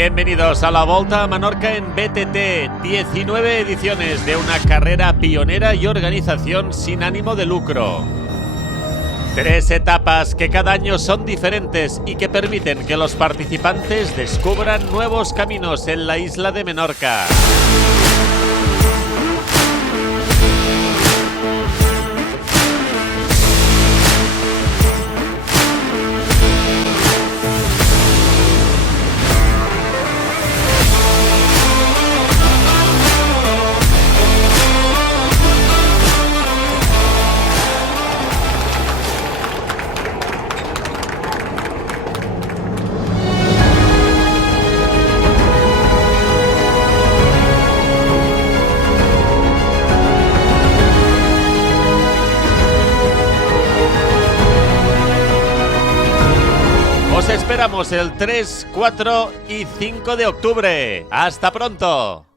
Bienvenidos a la Volta a Menorca en BTT, 19 ediciones de una carrera pionera y organización sin ánimo de lucro. 3 etapas que cada año son diferentes y que permiten que los participantes descubran nuevos caminos en la isla de Menorca. Os esperamos el 3, 4 y 5 de octubre. ¡Hasta pronto!